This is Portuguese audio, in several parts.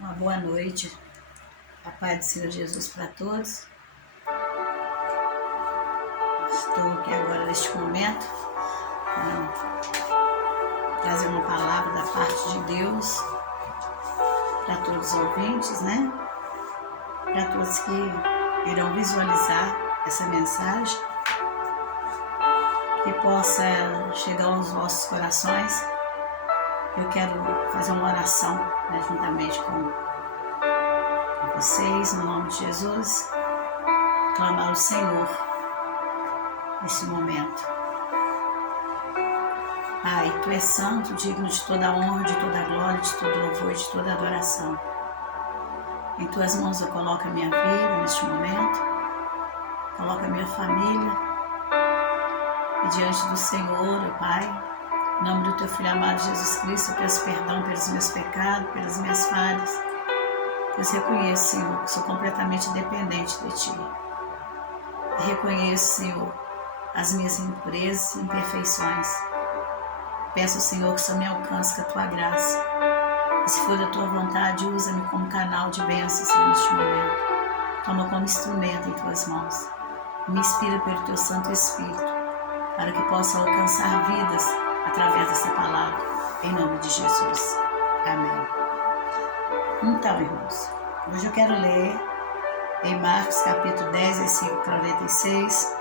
Uma boa noite, a paz do Senhor Jesus para todos. Estou aqui agora neste momento trazer uma palavra da parte de Deus para todos os ouvintes, né? Para todos que irão visualizar essa mensagem, que possa chegar aos vossos corações. Eu quero fazer uma oração, né, juntamente com vocês, no nome de Jesus, clamar ao Senhor nesse momento. Pai, Tu és santo, digno de toda a honra, de toda a glória, de todo louvor, de toda a adoração. Em Tuas mãos eu coloco a minha vida neste momento, coloco a minha família, e diante do Senhor, Pai, em nome do Teu Filho amado Jesus Cristo, eu peço perdão pelos meus pecados, pelas minhas falhas, pois reconheço, Senhor, que sou completamente dependente de Ti. E reconheço, Senhor, as minhas impurezas e imperfeições. Peço, Senhor, que só me alcance com a Tua graça. E se for da Tua vontade, usa-me como canal de bênção, Senhor, neste momento. Toma como instrumento em Tuas mãos. E me inspira pelo Teu Santo Espírito, para que possa alcançar vidas através dessa palavra, em nome de Jesus. Amém. Então, irmãos, hoje eu quero ler em Marcos capítulo 10, versículo 46,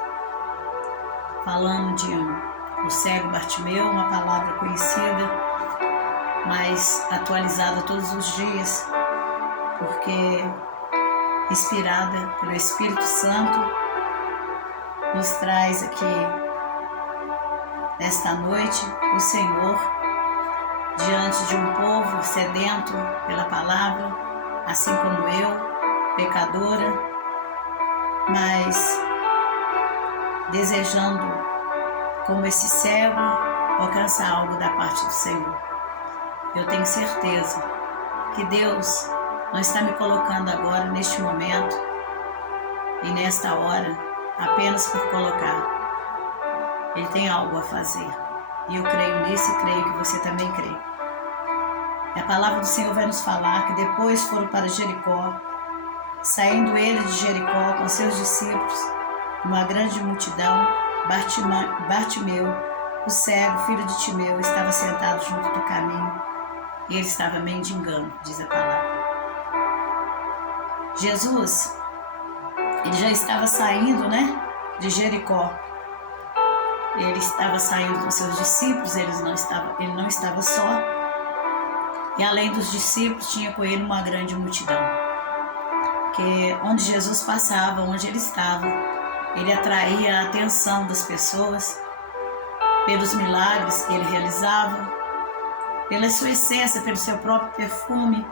falando de o cego Bartimeu, uma palavra conhecida, mas atualizada todos os dias, porque inspirada pelo Espírito Santo, nos traz aqui nesta noite o Senhor diante de um povo sedento pela palavra, assim como eu, pecadora, mas desejando, como esse cego, alcançar algo da parte do Senhor. Eu tenho certeza que Deus não está me colocando agora, neste momento e nesta hora, apenas por colocar. Ele tem algo a fazer. E eu creio nisso e creio que você também crê. E a palavra do Senhor vai nos falar que depois foram para Jericó. Saindo ele de Jericó com seus discípulos, uma grande multidão, Bartimeu, o cego, filho de Timeu, estava sentado junto do caminho e ele estava mendigando, diz a palavra. Jesus, ele já estava saindo, de Jericó. Ele estava saindo com seus discípulos, ele não estava só. E além dos discípulos, tinha com ele uma grande multidão. Que onde Jesus passava, onde ele estava, ele atraía a atenção das pessoas pelos milagres que ele realizava, pela sua essência, pelo seu próprio perfume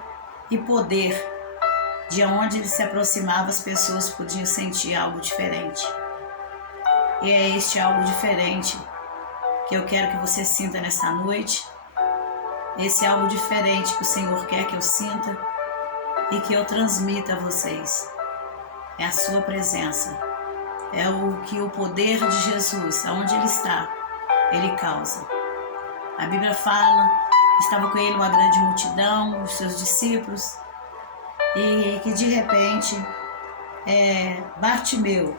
e poder. De onde ele se aproximava, as pessoas podiam sentir algo diferente. E é este algo diferente que eu quero que você sinta nessa noite. Esse algo diferente que o Senhor quer que eu sinta e que eu transmita a vocês. É a sua presença. É o que o poder de Jesus, aonde ele está, ele causa. A Bíblia fala, estava com ele uma grande multidão, os seus discípulos, e que de repente Bartimeu,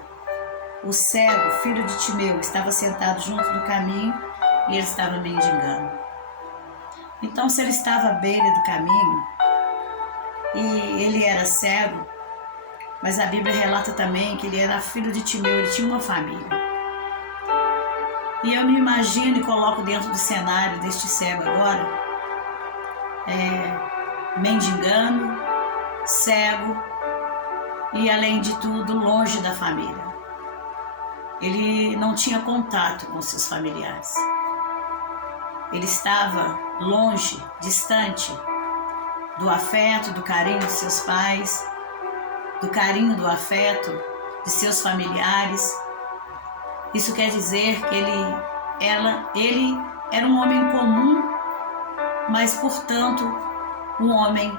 o cego, filho de Timeu, estava sentado junto do caminho e ele estava mendigando. Então, se ele estava à beira do caminho e ele era cego, mas a Bíblia relata também que ele era filho de Timeu, ele tinha uma família. E eu me imagino e coloco dentro do cenário deste cego agora, mendigando, cego e, além de tudo, longe da família. Ele não tinha contato com seus familiares. Ele estava longe, distante do afeto, do carinho de seus pais, do carinho, do afeto de seus familiares. Isso quer dizer que ele era um homem comum, mas, portanto, um homem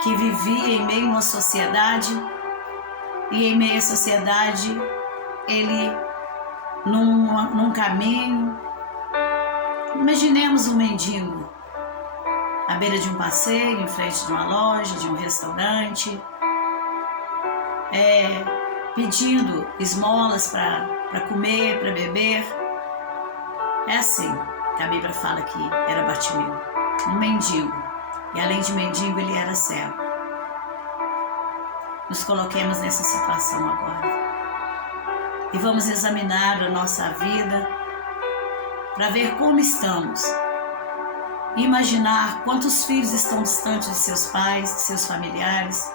que vivia em meio a uma sociedade, e em meio à sociedade ele num caminho. Imaginemos um mendigo à beira de um passeio, em frente de uma loja, de um restaurante, pedindo esmolas para comer, para beber. É assim que a Bíblia fala que era Bartimeu, um mendigo. E além de mendigo, ele era cego. Nos coloquemos nessa situação agora. E vamos examinar a nossa vida para ver como estamos. Imaginar quantos filhos estão distantes de seus pais, de seus familiares.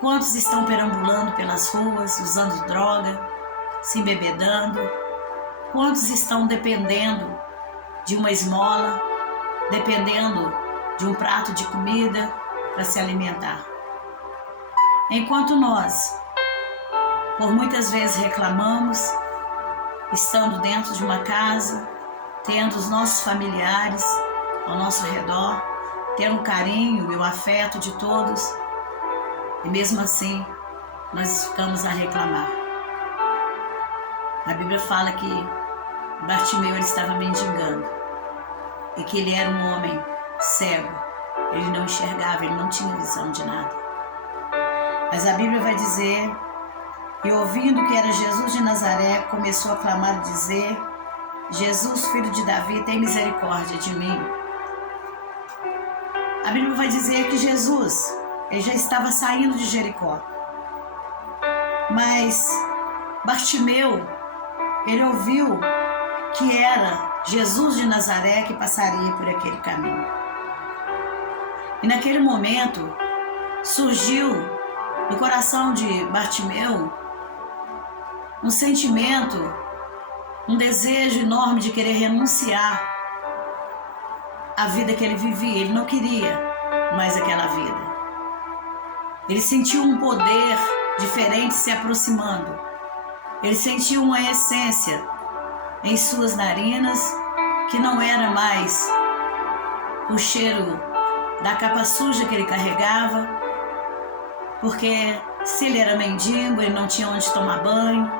Quantos estão perambulando pelas ruas, usando droga, se embebedando. Quantos estão dependendo de uma esmola, dependendo de um prato de comida para se alimentar. Enquanto nós, por muitas vezes reclamamos, estando dentro de uma casa, tendo os nossos familiares ao nosso redor, tendo o carinho e o afeto de todos, e mesmo assim nós ficamos a reclamar. A Bíblia fala que Bartimeu ele estava mendigando e que ele era um homem cego, ele não enxergava, ele não tinha visão de nada. Mas a Bíblia vai dizer: e ouvindo que era Jesus de Nazaré, começou a clamar e dizer: Jesus, filho de Davi, tem misericórdia de mim. A Bíblia vai dizer que Jesus, ele já estava saindo de Jericó. Mas Bartimeu, ele ouviu que era Jesus de Nazaré que passaria por aquele caminho. E naquele momento surgiu no coração de Bartimeu um sentimento, um desejo enorme de querer renunciar à vida que ele vivia. Ele não queria mais aquela vida. Ele sentiu um poder diferente se aproximando. Ele sentiu uma essência em suas narinas que não era mais o cheiro da capa suja que ele carregava, porque se ele era mendigo, ele não tinha onde tomar banho,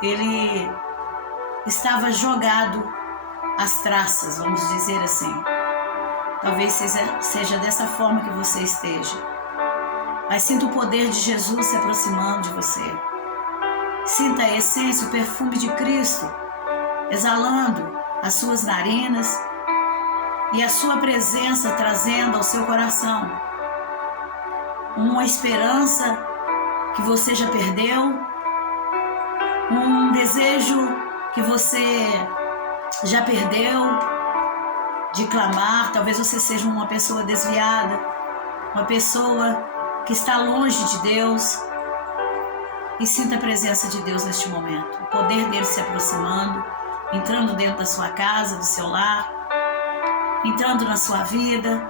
ele estava jogado às traças, vamos dizer assim. Talvez seja dessa forma que você esteja. Mas sinta o poder de Jesus se aproximando de você. Sinta a essência, o perfume de Cristo exalando as suas narinas e a sua presença trazendo ao seu coração uma esperança que você já perdeu, um desejo que você já perdeu de clamar. Talvez você seja uma pessoa desviada, uma pessoa que está longe de Deus, e sinta a presença de Deus neste momento, o poder dele se aproximando, entrando dentro da sua casa, do seu lar, entrando na sua vida,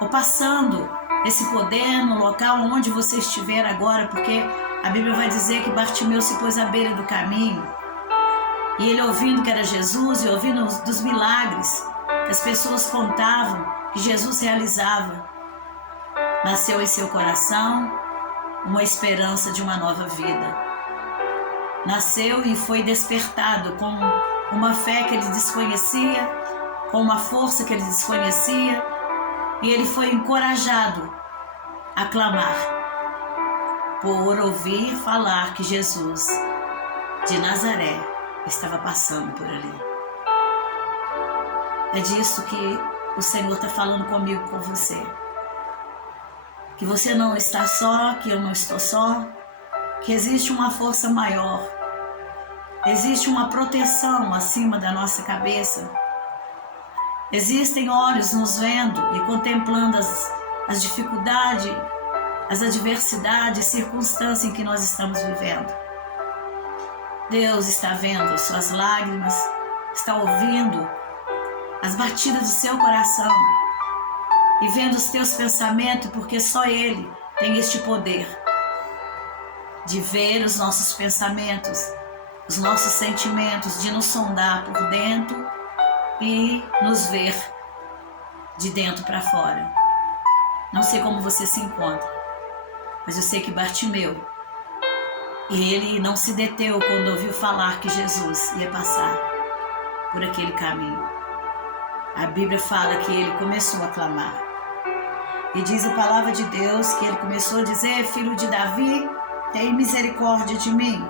ou passando esse poder no local onde você estiver agora, porque a Bíblia vai dizer que Bartimeu se pôs à beira do caminho, e ele, ouvindo que era Jesus e ouvindo dos milagres que as pessoas contavam que Jesus realizava, nasceu em seu coração uma esperança de uma nova vida. Nasceu e foi despertado com uma fé que ele desconhecia, com uma força que ele desconhecia, e ele foi encorajado a clamar por ouvir falar que Jesus de Nazaré estava passando por ali. É disso que o Senhor está falando comigo, com você. Que você não está só, que eu não estou só, que existe uma força maior, existe uma proteção acima da nossa cabeça. Existem olhos nos vendo e contemplando as dificuldades, as adversidades, circunstâncias em que nós estamos vivendo. Deus está vendo suas lágrimas, está ouvindo as batidas do seu coração e vendo os teus pensamentos, porque só Ele tem este poder de ver os nossos pensamentos, os nossos sentimentos, de nos sondar por dentro e nos ver de dentro para fora. Não sei como você se encontra, mas eu sei que Bartimeu, ele não se deteu quando ouviu falar que Jesus ia passar por aquele caminho. A Bíblia fala que ele começou a clamar. E diz a palavra de Deus que ele começou a dizer: filho de Davi, tem misericórdia de mim.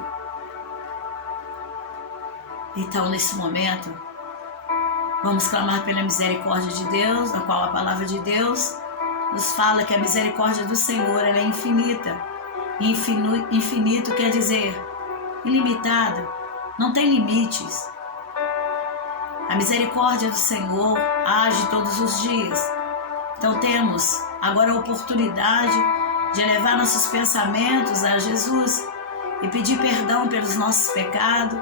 Então, nesse momento, vamos clamar pela misericórdia de Deus, na qual a palavra de Deus nos fala que a misericórdia do Senhor ela é infinita. Infinito quer dizer ilimitado, não tem limites. A misericórdia do Senhor age todos os dias. Então temos agora a oportunidade de elevar nossos pensamentos a Jesus e pedir perdão pelos nossos pecados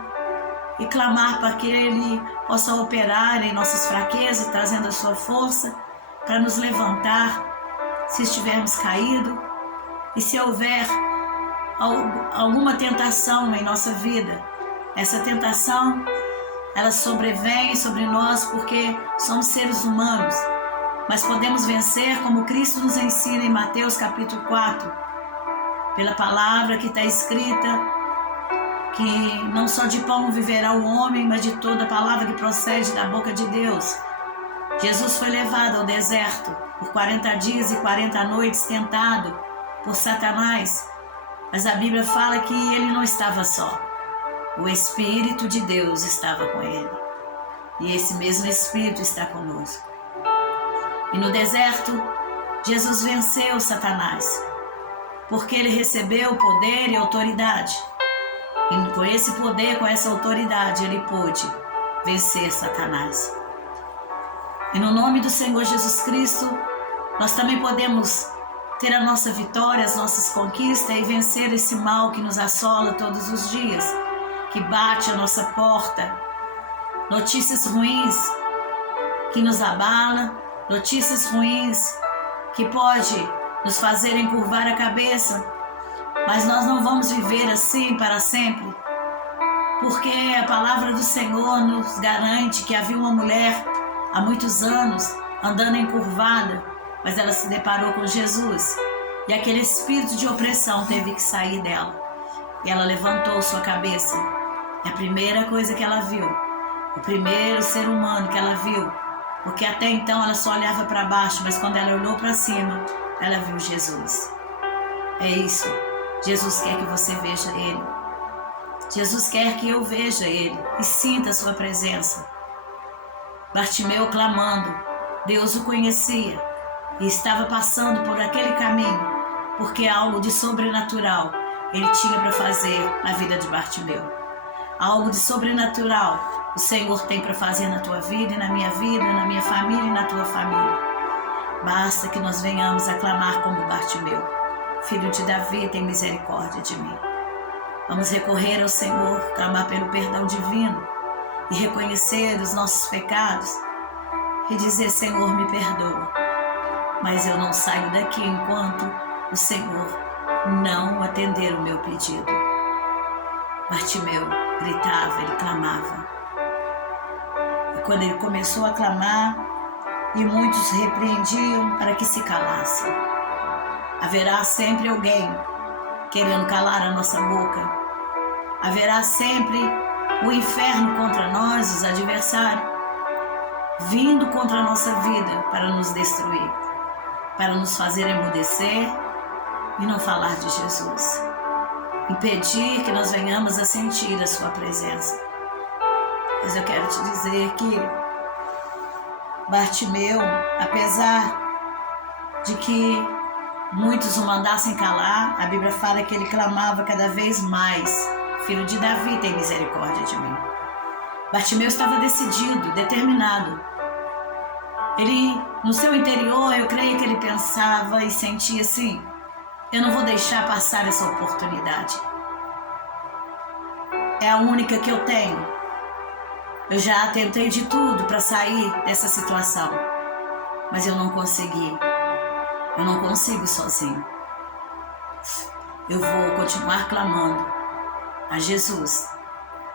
e clamar para que Ele possa operar em nossas fraquezas, trazendo a sua força para nos levantar se estivermos caídos e se houver alguma tentação em nossa vida. Essa tentação, ela sobrevém sobre nós porque somos seres humanos, mas podemos vencer como Cristo nos ensina em Mateus capítulo 4, pela palavra que está escrita, que não só de pão viverá o homem, mas de toda palavra que procede da boca de Deus. Jesus foi levado ao deserto por 40 dias e 40 noites tentado por Satanás, mas a Bíblia fala que ele não estava só. O Espírito de Deus estava com ele. E esse mesmo Espírito está conosco. E no deserto, Jesus venceu Satanás, porque ele recebeu poder e autoridade. E com esse poder, com essa autoridade, ele pôde vencer Satanás. E no nome do Senhor Jesus Cristo, nós também podemos ter a nossa vitória, as nossas conquistas e vencer esse mal que nos assola todos os dias, que bate a nossa porta. Notícias ruins que nos abalam, notícias ruins que pode nos fazer encurvar a cabeça, mas nós não vamos viver assim para sempre, porque a palavra do Senhor nos garante que havia uma mulher há muitos anos andando encurvada, mas ela se deparou com Jesus e aquele espírito de opressão teve que sair dela. E ela levantou sua cabeça. E a primeira coisa que ela viu, o primeiro ser humano que ela viu, porque até então ela só olhava para baixo, mas quando ela olhou para cima, ela viu Jesus. É isso. Jesus quer que você veja Ele. Jesus quer que eu veja Ele e sinta a sua presença. Bartimeu clamando, Deus o conhecia e estava passando por aquele caminho, porque algo de sobrenatural Ele tinha para fazer na vida de Bartimeu. Algo de sobrenatural o Senhor tem para fazer na tua vida e na minha família e na tua família. Basta que nós venhamos a clamar como Bartimeu: filho de Davi, tem misericórdia de mim. Vamos recorrer ao Senhor, clamar pelo perdão divino e reconhecer os nossos pecados e dizer: Senhor, me perdoa, mas eu não saio daqui enquanto o Senhor não atender o meu pedido. Bartimeu gritava, ele clamava. E quando ele começou a clamar, e muitos repreendiam para que se calasse. Haverá sempre alguém querendo calar a nossa boca. Haverá sempre o inferno contra nós, os adversários, vindo contra a nossa vida para nos destruir, para nos fazer emudecer e não falar de Jesus, impedir que nós venhamos a sentir a sua presença. Mas eu quero te dizer que Bartimeu, apesar de que muitos o mandassem calar, a Bíblia fala que ele clamava cada vez mais: filho de Davi, tem misericórdia de mim. Bartimeu estava decidido, determinado. Ele, no seu interior, eu creio que ele pensava e sentia assim: eu não vou deixar passar essa oportunidade. É a única que eu tenho. Eu já tentei de tudo para sair dessa situação, mas eu não consegui. Eu não consigo sozinho. Eu vou continuar clamando a Jesus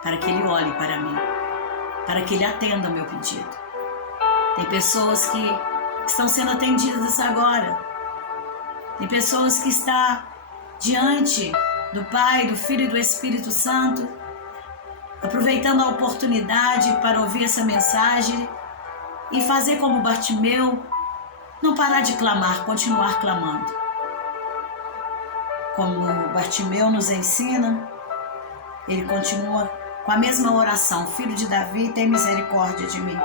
para que Ele olhe para mim, para que Ele atenda o meu pedido. Tem pessoas que estão sendo atendidas agora. Tem pessoas que estão diante do Pai, do Filho e do Espírito Santo, aproveitando a oportunidade para ouvir essa mensagem e fazer como Bartimeu, não parar de clamar, continuar clamando. Como Bartimeu nos ensina, ele continua com a mesma oração: Filho de Davi, tem misericórdia de mim.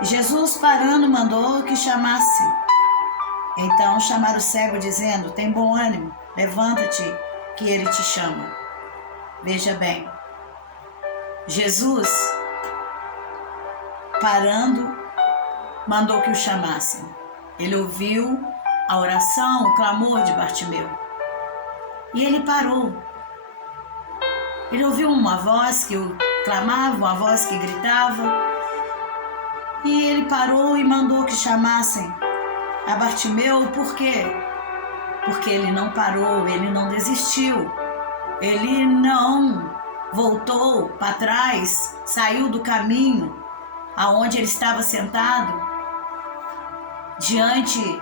E Jesus, parando, mandou que chamasse. Então chamaram o cego, dizendo: tem bom ânimo, levanta-te, que ele te chama. Veja bem, Jesus, parando, mandou que o chamassem. Ele ouviu a oração, o clamor de Bartimeu. E ele parou. Ele ouviu uma voz que o clamava, uma voz que gritava. E ele parou e mandou que chamassem a Bartimeu. Por quê? Porque ele não parou, ele não desistiu. Ele não voltou para trás, saiu do caminho aonde ele estava sentado, diante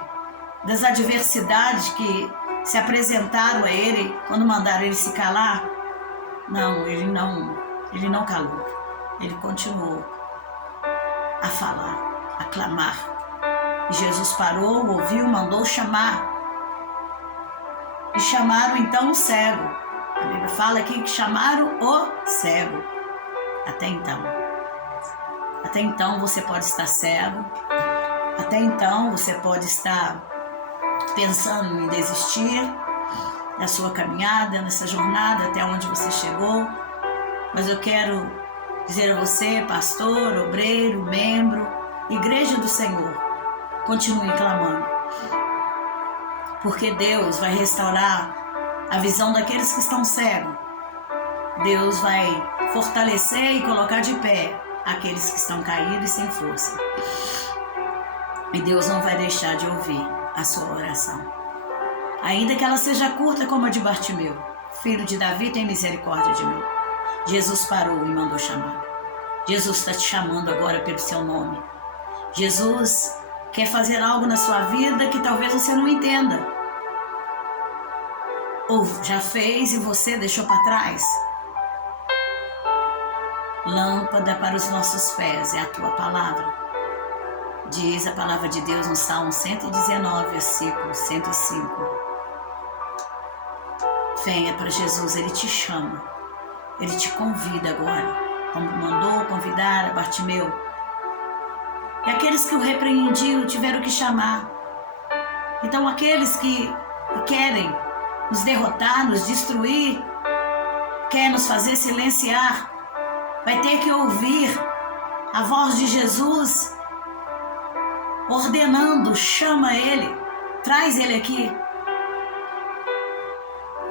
das adversidades que se apresentaram a ele quando mandaram ele se calar. Não, ele não calou. Ele continuou a falar, a clamar. E Jesus parou, ouviu, mandou chamar. E chamaram então o cego. A Bíblia fala aqui que chamaram o cego. Até então você pode estar cego. Até então você pode estar pensando em desistir da sua caminhada, nessa jornada até onde você chegou. Mas eu quero dizer a você, pastor, obreiro, membro, igreja do Senhor, continue clamando. Porque Deus vai restaurar a visão daqueles que estão cegos. Deus vai fortalecer e colocar de pé aqueles que estão caídos e sem força. E Deus não vai deixar de ouvir a sua oração. Ainda que ela seja curta como a de Bartimeu. Filho de Davi, tem misericórdia de mim. Jesus parou e mandou chamar. Jesus está te chamando agora pelo seu nome. Jesus quer fazer algo na sua vida que talvez você não entenda. Ou já fez e você deixou para trás. Lâmpada para os nossos pés é a tua palavra. Diz a palavra de Deus no Salmo 119, versículo 105. Venha para Jesus, Ele te chama. Ele te convida agora, como mandou convidar a Bartimeu. E aqueles que o repreendiam tiveram que chamar. Então aqueles que querem nos derrotar, nos destruir, querem nos fazer silenciar, vai ter que ouvir a voz de Jesus ordenando: chama ele, traz ele aqui.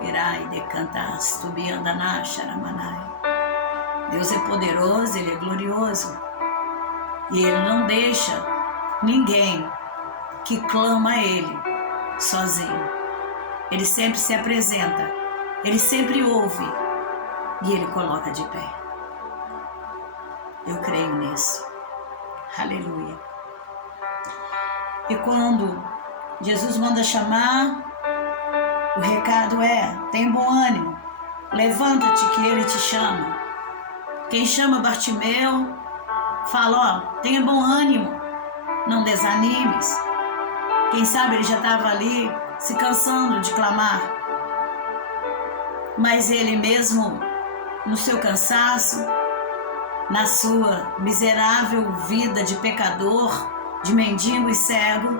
Irai decantas, tubiandaná, xaramanai. Deus é poderoso, Ele é glorioso. E Ele não deixa ninguém que clama a Ele sozinho. Ele sempre se apresenta, Ele sempre ouve e Ele coloca de pé. Eu creio nisso. Aleluia. E quando Jesus manda chamar, o recado é: tem bom ânimo, levanta-te que Ele te chama. Quem chama Bartimeu fala: ó, tenha bom ânimo, não desanimes. Quem sabe ele já estava ali se cansando de clamar, mas ele mesmo, no seu cansaço, na sua miserável vida de pecador, de mendigo e cego,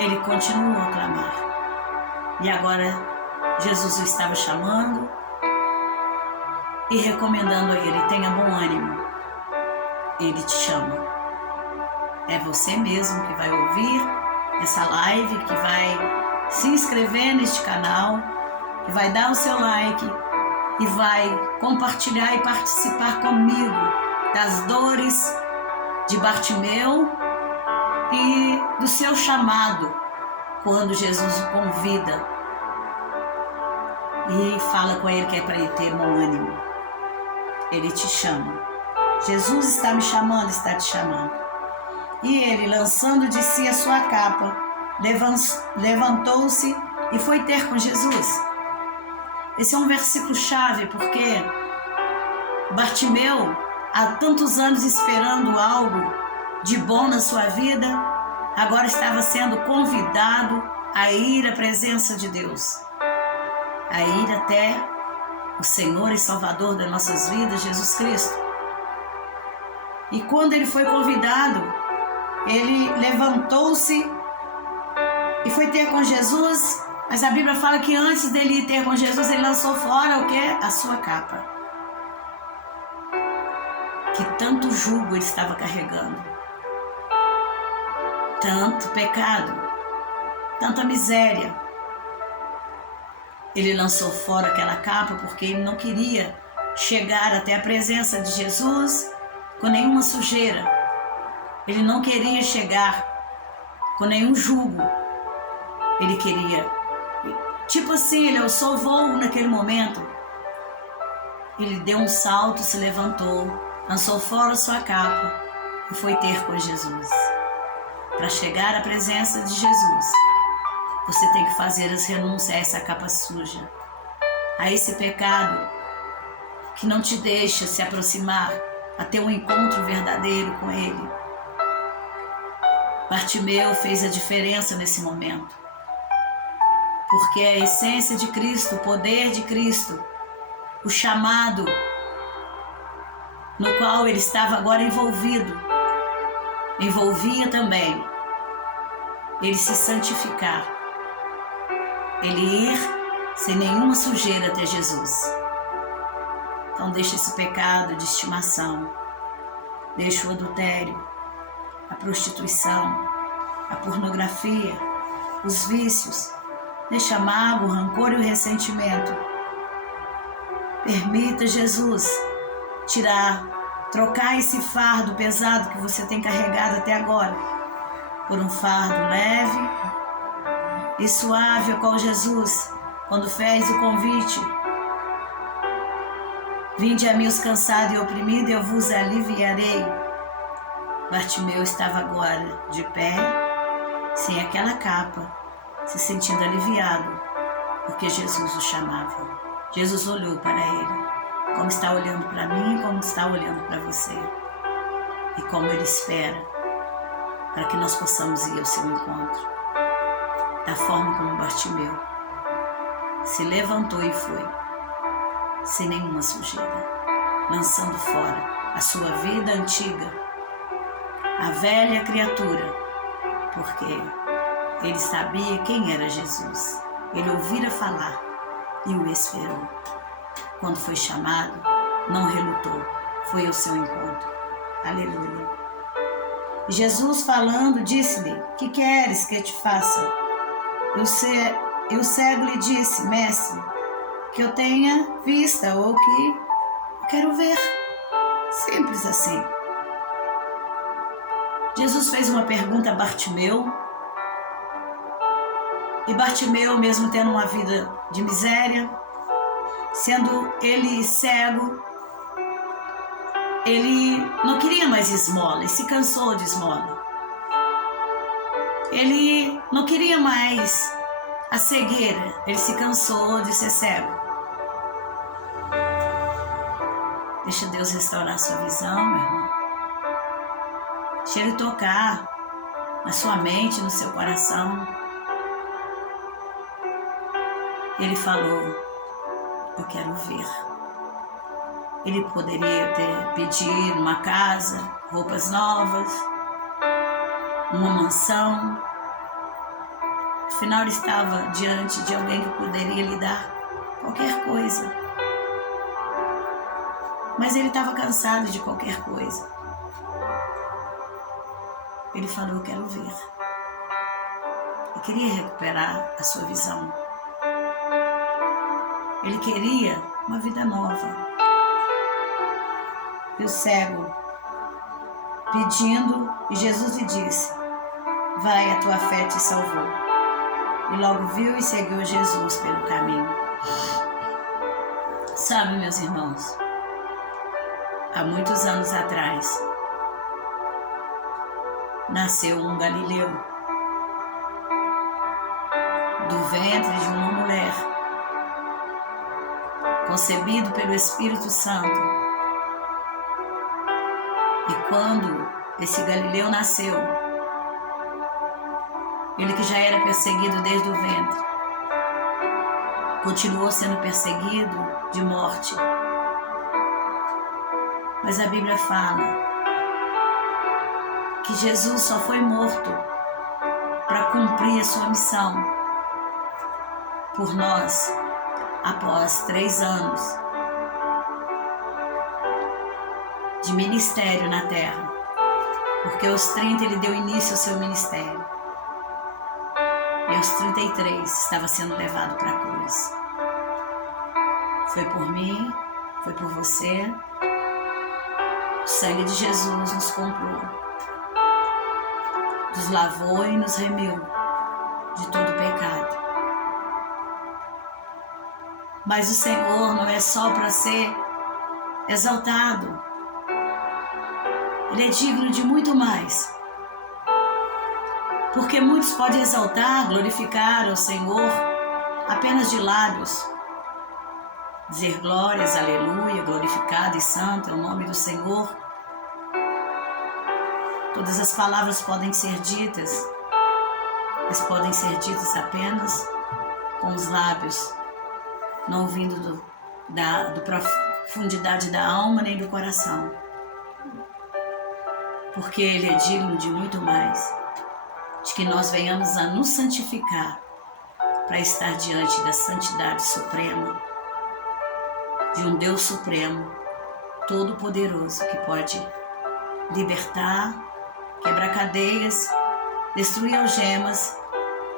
ele continuou a clamar. E agora Jesus o estava chamando e recomendando a ele: tenha bom ânimo, Ele te chama. É você mesmo que vai ouvir essa live, que vai se inscrever neste canal, que vai dar o seu like e vai compartilhar e participar comigo das dores de Bartimeu e do seu chamado, quando Jesus o convida e fala com ele que é para ele ter bom ânimo. Ele te chama. Jesus está me chamando, está te chamando. E ele, lançando de si a sua capa, levantou-se e foi ter com Jesus. Esse é um versículo chave, porque Bartimeu há tantos anos esperando algo de bom na sua vida, agora estava sendo convidado a ir à presença de Deus, a ir até o Senhor e Salvador das nossas vidas, Jesus Cristo. E quando ele foi convidado, ele levantou-se e foi ter com Jesus, mas a Bíblia fala que antes dele ir ter com Jesus, ele lançou fora o quê? A sua capa. Que tanto jugo ele estava carregando, tanto pecado, tanta miséria. Ele lançou fora aquela capa porque ele não queria chegar até a presença de Jesus com nenhuma sujeira. Ele não queria chegar com nenhum jugo. Ele queria, tipo assim, ele alçou voo naquele momento. Ele deu um salto, se levantou, lançou fora sua capa e foi ter com Jesus. Para chegar à presença de Jesus, você tem que fazer as renúncias a essa capa suja, a esse pecado que não te deixa se aproximar, a ter um encontro verdadeiro com Ele. Bartimeu fez a diferença nesse momento, porque a essência de Cristo, o poder de Cristo, o chamado no qual ele estava agora envolvido, envolvia também ele se santificar, ele ir sem nenhuma sujeira até Jesus. Então deixa esse pecado de estimação, deixa o adultério, a prostituição, a pornografia, os vícios, deixa a mágoa, o rancor e o ressentimento. Permita Jesus trocar esse fardo pesado que você tem carregado até agora por um fardo leve e suave, ao qual Jesus, quando fez o convite: vinde a mim os cansados e oprimidos, eu vos aliviarei. Bartimeu estava agora de pé, sem aquela capa, se sentindo aliviado, porque Jesus o chamava. Jesus olhou para ele, como está olhando para mim, como está olhando para você, e como ele espera para que nós possamos ir ao seu encontro, da forma como Bartimeu se levantou e foi, sem nenhuma sujeira, lançando fora a sua vida antiga, a velha criatura, porque ele sabia quem era Jesus. Ele ouvira falar e o esperou. Quando foi chamado, não relutou, foi ao seu encontro. Aleluia. E Jesus, falando, disse-lhe: que queres que eu te faça? E o cego lhe disse: mestre, que eu tenha vista, ou que eu quero ver. Simples assim. Jesus fez uma pergunta a Bartimeu, e Bartimeu, mesmo tendo uma vida de miséria, sendo ele cego, ele não queria mais esmola, ele se cansou de esmola. Ele não queria mais a cegueira, ele se cansou de ser cego. Deixa Deus restaurar a sua visão, meu irmão. Deixa Ele tocar na sua mente, no seu coração. Ele falou: eu quero ver. Ele poderia ter pedido uma casa, roupas novas, uma mansão. Afinal, ele estava diante de alguém que poderia lhe dar qualquer coisa. Mas ele estava cansado de qualquer coisa. Ele falou: eu quero ver. Ele queria recuperar a sua visão. Ele queria uma vida nova. E o cego pedindo, e Jesus lhe disse: vai, a tua fé te salvou. E logo viu e seguiu Jesus pelo caminho. Sabe, meus irmãos, há muitos anos atrás, nasceu um galileu do ventre de uma mulher, concebido pelo Espírito Santo. quando esse Galileu nasceu, ele que já era perseguido desde o ventre, continuou sendo perseguido de morte. Mas a Bíblia fala que Jesus só foi morto para cumprir a sua missão por nós após 3 anos de ministério na terra, porque aos 30 ele deu início ao seu ministério e aos 33 estava sendo levado para a cruz. Foi por mim, foi por você. O sangue de Jesus nos comprou, nos lavou e nos remiu de todo pecado. Mas o Senhor não é só para ser exaltado. Ele é digno de muito mais. Porque muitos podem exaltar, glorificar ao Senhor apenas de lábios. Dizer glórias, aleluia, glorificado e santo é o nome do Senhor. Todas as palavras podem ser ditas, mas podem ser ditas apenas com os lábios, não vindo da profundidade da alma nem do coração. Porque Ele é digno de muito mais, de que nós venhamos a nos santificar para estar diante da santidade suprema, de um Deus supremo, todo-poderoso, que pode libertar, quebrar cadeias, destruir algemas,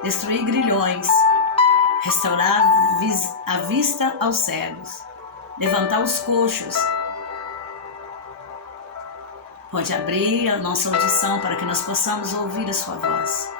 destruir grilhões, restaurar a vista aos cegos, levantar os coxos, pode abrir a nossa audição para que nós possamos ouvir a sua voz.